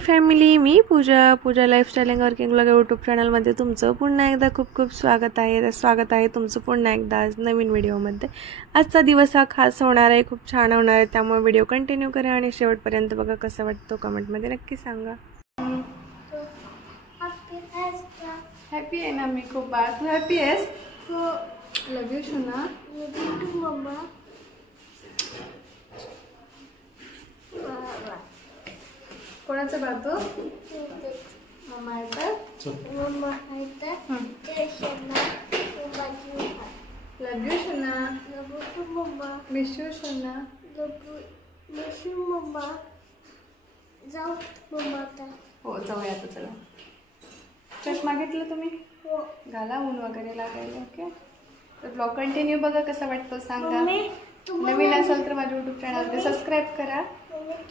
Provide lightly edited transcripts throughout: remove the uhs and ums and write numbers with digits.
Family, मी Pooja lifestyle and working blogger YouTube चॅनलमध्ये तुमचं पुन्हा एकदा खूप खूप स्वागत आहे तुमचं पुन्हा एकदा आज नवीन व्हिडिओमध्ये। आजचा दिवस हा खास होणार आहे, खूप छान होणार आहे, त्यामुळे व्हिडिओ कंटिन्यू करा आणि शेवटपर्यंत बघा। कसं वाटतं कमेंटमध्ये नक्की सांगा। हॅपी आहे ना मी खूप बाळ, तू हॅपी आहेस? हो। लव यू शोना। Love you mamma. कोणाचं बाळ तू? मम्मा आहे तर? मम्मा आहे तर? लव यू शोना। Love you mamma. Miss you शोना। Miss you mamma. जाऊ मम्मा आता। हो जाऊया आता, चला। चष्मा घेतला तुम्ही? हो। घाला, ऊन वगैरे लागायला। ओके, तर ब्लॉग कंटिन्यू बघा, कसा वाटतो सांगा। नवीन असेल तर माझ्या यूट्यूब चॅनलला सबस्क्राईब करा।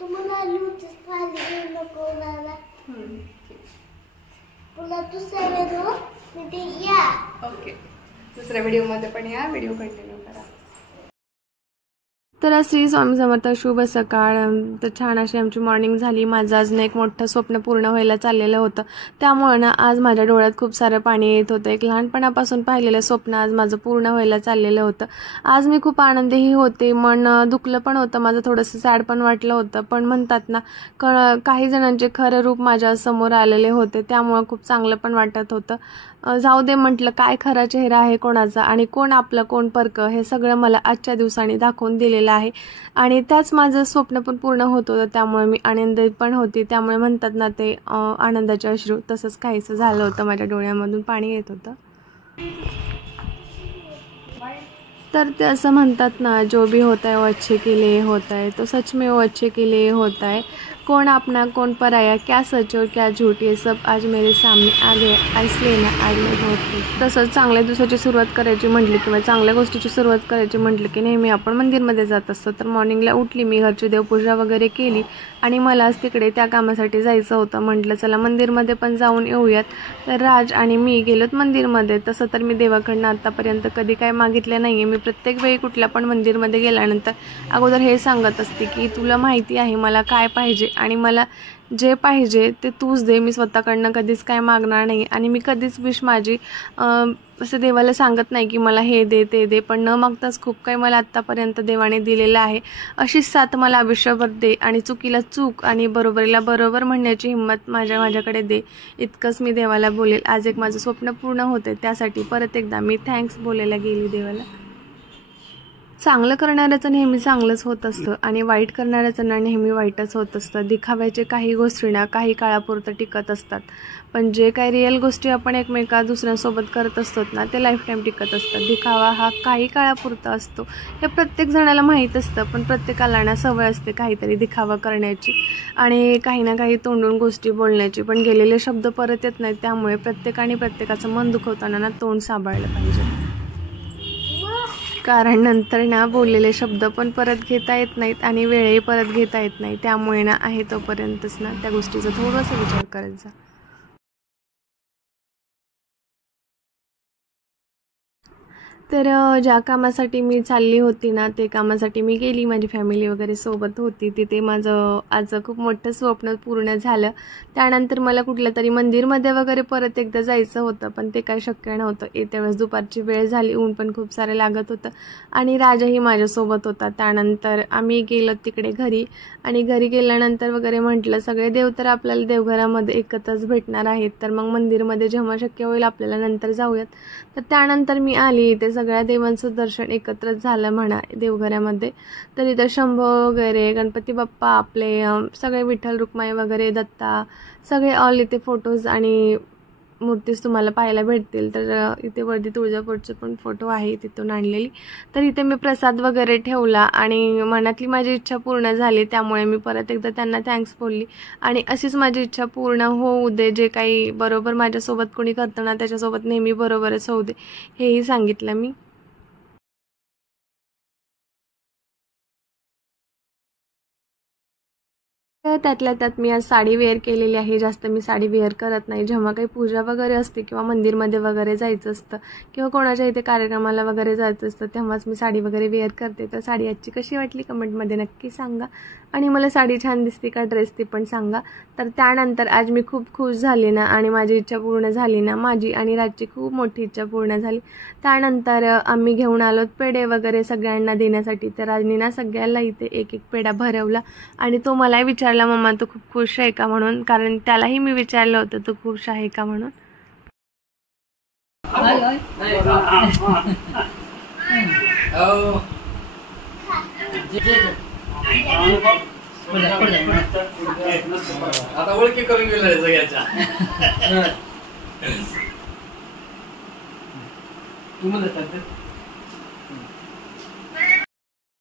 तुम्हाला लूचच पाहिजे नको मला। पुन्हा दुसऱ्या व्हिडिओ या। ओके, दुसऱ्या व्हिडिओमध्ये पण या, व्हिडिओ कंटिन्यू करा। तर श्री स्वामी समर्थ, शुभ सकाळ। तर छान अशी आमची मॉर्निंग झाली। माझं आज एक मोठं स्वप्न पूर्ण व्हायला चाललेलं होतं, त्यामुळे ना आज माझ्या डोळ्यात खूप सारं पाणी येत होतं। एक लहानपणापासून पाहिलेलं स्वप्न आज माझं पूर्ण व्हायला चाललेलं होतं। आज मी खूप आनंदीही होते, मन दुखलं पण होतं माझं, थोडंसं सॅड पण वाटलं होतं। पण म्हणतात ना, काही जणांचे खरं रूप माझ्या समोर आलेले होते, त्यामुळे खूप चांगलं पण वाटत होतं। जाऊ दे म्हटलं, काय खरा चेहरा आहे कोणाचा आणि कोण आपलं कोण परकं, हे सगळं मला आजच्या दिवसांनी दाखवून दिलेलं आहे। आणि त्याच माझं स्वप्न पण पूर्ण होत होतं, त्यामुळे मी आनंदी पण होती। त्यामुळे म्हणतात ना, ते आनंदाचे अश्रू तसंच काहीसं झालं होतं, माझ्या डोळ्यामधून पाणी येत होतं। तर ते असं म्हणतात ना, जो भी होता है वो अच्छे के लिए होता है, तो सच में वो अच्छे के लिए होता है। कौन अपना कौन पराया, क्या सच और क्या झूठ, ये सब आज मेरे सामने आ गया, इसलिए ना आज मैं बहुत खुश। तसंच चांगल्या दिवसाची सुरुवात करायची म्हटली किंवा चांगल्या गोष्टीची सुरुवात करायची म्हटलं की नेहमी आपण मंदिरमध्ये जात असतो। तर मॉर्निंगला उठली मी, घरची देवपूजा वगैरे केली आणि मला आज तिकडे त्या कामासाठी जायचं होतं। म्हटलं चला मंदिरमध्ये पण जाऊन येऊयात। तर राज आणि मी गेलोत मंदिरमध्ये। तसं तर मी देवाकडनं आतापर्यंत कधी काय मागितलं नाही आहे। मी प्रत्येक वेळी कुठल्या पण मंदिरमध्ये गेल्यानंतर अगोदर हे सांगत असते की तुला माहिती आहे मला काय पाहिजे आणि मला जे पाहिजे ते तूच दे, मी स्वतःकडनं कधीच काय मागणार नाही। आणि मी कधीच विश माझी असं देवाला सांगत नाही की मला हे दे ते दे, पण न मागताच खूप काही मला आत्तापर्यंत देवाने दिलेलं आहे। अशीच साथ मला आयुष्यभर दे आणि चुकीला चूक आणि बरोबरीला बरोबर म्हणण्याची हिंमत माझ्याकडे दे, इतकंच मी देवाला बोलेल। आज एक माझं स्वप्न पूर्ण होते, त्यासाठी परत एकदा मी थँक्स बोलायला गेली देवाला। चांगलं करणाऱ्याचं नेहमी चांगलंच होत असतं आणि वाईट करणाऱ्याचं ना नेहमी वाईटच होत असतं। दिखाव्याचे काही गोष्टी ना काही काळापुरतं टिकत असतात, पण जे काही रिअल गोष्टी आपण एकमेका दुसऱ्यांसोबत करत असतो ना, ते लाईफ टाईम टिकत असतात। दिखावा हा काही काळापुरता असतो, हे प्रत्येक जणाला माहीत असतं, पण प्रत्येकाला ना सवय असते काहीतरी दिखावा करण्याची आणि काही ना काही तोंडून गोष्टी बोलण्याची, पण गेलेले शब्द परत येत नाहीत। त्यामुळे प्रत्येकाने प्रत्येकाचं मन दुखवताना ना तोंड सांभाळलं पाहिजे, कारण नंतर ना बोललेले शब्द पण परत घेता येत नाहीत आणि वेळही परत घेता येत नाही। त्यामुळे ना आहे तोपर्यंतच ना त्या गोष्टीचा थोडासा विचार करायचा। तर ज्या कामासाठी मी चालली होती ना, ते कामासाठी मी गेली, माझी फॅमिली वगैरे सोबत होती। तिथे माझं आज खूप मोठं स्वप्न पूर्ण झालं। त्यानंतर मला कुठल्या तरी मंदिरमध्ये वगैरे परत एकदा जायचं होतं, पण ते काही शक्य नव्हतं। येत्या वेळेस दुपारची वेळ झाली, ऊन पण खूप सारं लागत होतं आणि राजाही माझ्यासोबत होता। त्यानंतर आम्ही गेलो तिकडे घरी आणि घरी गेल्यानंतर वगैरे म्हटलं सगळे देव तर आपल्याला देवघरामध्ये एकत्रच भेटणार आहेत, तर मग मंदिरमध्ये जेव्हा शक्य होईल आपल्याला नंतर जाऊयात। तर त्यानंतर मी आली, ते सगळ्या देवांचं दर्शन एकत्रच झालं म्हणा देवघरामध्ये। तर इथं शंभो वगैरे, गणपती बाप्पा आपले, सगळे विठ्ठल रुक्माई वगैरे, दत्ता, सगळे ऑल इथे फोटोज आणि मूर्तीच तुम्हाला पाहायला भेटतील। तर इथे वरती तुळजापूरचे पण फोटो आहे तिथून आणलेली। तर इथे मी प्रसाद वगैरे ठेवला आणि मनातली माझी इच्छा पूर्ण झाली, त्यामुळे मी परत एकदा त्यांना थँक्स बोलली आणि अशीच माझी इच्छा पूर्ण होऊ दे, जे काही बरोबर माझ्यासोबत कोणी करतं ना त्याच्यासोबत नेहमी बरोबरच होऊ दे, हेही सांगितलं मी। तर त्यातल्या त्यात मी आज साडी वेअर केलेली आहे. जास्त मी साडी वेअर करत नाही. जेव्हा काही पूजा वगैरे असते किंवा मंदिरमध्ये वगैरे जायचं असतं किंवा कोणाच्या इथे कार्यक्रमाला वगैरे जायचं असतं तेव्हाच मी साडी वगैरे वेअर करते. तर साडी आजची कशी वाटली कमेंटमध्ये नक्की सांगा आणि मला साडी छान दिसते का ड्रेस ती पण सांगा. तर त्यानंतर आज मी खूप खुश झाले ना आणि माझी इच्छा पूर्ण झाली ना, माझी आणि राजची खूप मोठी इच्छा पूर्ण झाली. त्यानंतर आम्ही घेऊन आलो पेढे वगैरे सगळ्यांना देण्यासाठी. तर राजनी ना सगळ्याला इथे एक एक पेढा भरवला आणि तो मलाही विचारला मम्मा तू खूप खुश आहे का म्हणून, कारण त्यालाही मी विचारलं होतं तू खुश आहे का म्हणून. आता ओळखी करून गेल्या सगळ्याच्या.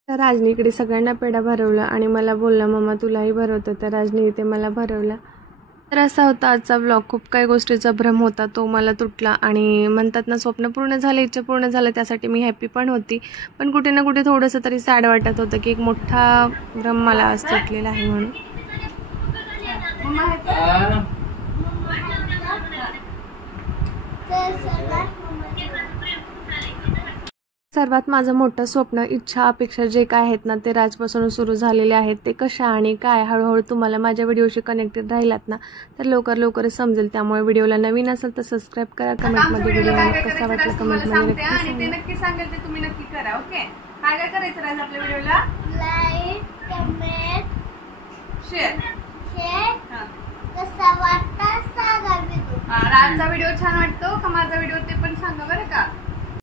तर राजनीकडे सगळ्यांना पेढा भरवला आणि मला बोलला मम्मा तुलाही भरवतो. तर राजनी इथे मला भरवला. तर असा होता आजचा व्लॉग. खूप काही गोष्टीचा भ्रम होता तो मला तुटला आणि म्हणतात ना स्वप्न पूर्ण झालं, इच्छा पूर्ण झालं, त्यासाठी मी हॅपी पण होती. पण कुठे ना कुठे थोडंसं तरी सॅड वाटत होतं की एक मोठा भ्रम मला आज तुटलेला आहे म्हणून. सर्वात माझं मोठं स्वप्न, इच्छा, अपेक्षा जे काय आहेत ना ते राजपासून सुरू झालेले आहेत. ते कशा आणि काय हळूहळू तुम्हाला माझ्या व्हिडिओशी कनेक्टेड राहिलात ना तर लवकरच समजेल. त्यामुळे व्हिडिओला नवीन असेल तर सबस्क्राईब करा. कमेंटमध्ये व्हिडिओ कसा वाटला कमेंटमध्ये नक्की सांगेल ते तुम्ही नक्की करा. ओके, काय काय करायचं राज आपल्या व्हिडिओला? Like, comment, share. कसा वाटता सांगा. राजचा व्हिडिओ छान वाटतो का माझा व्हिडिओ ते पण सांगा बरं का.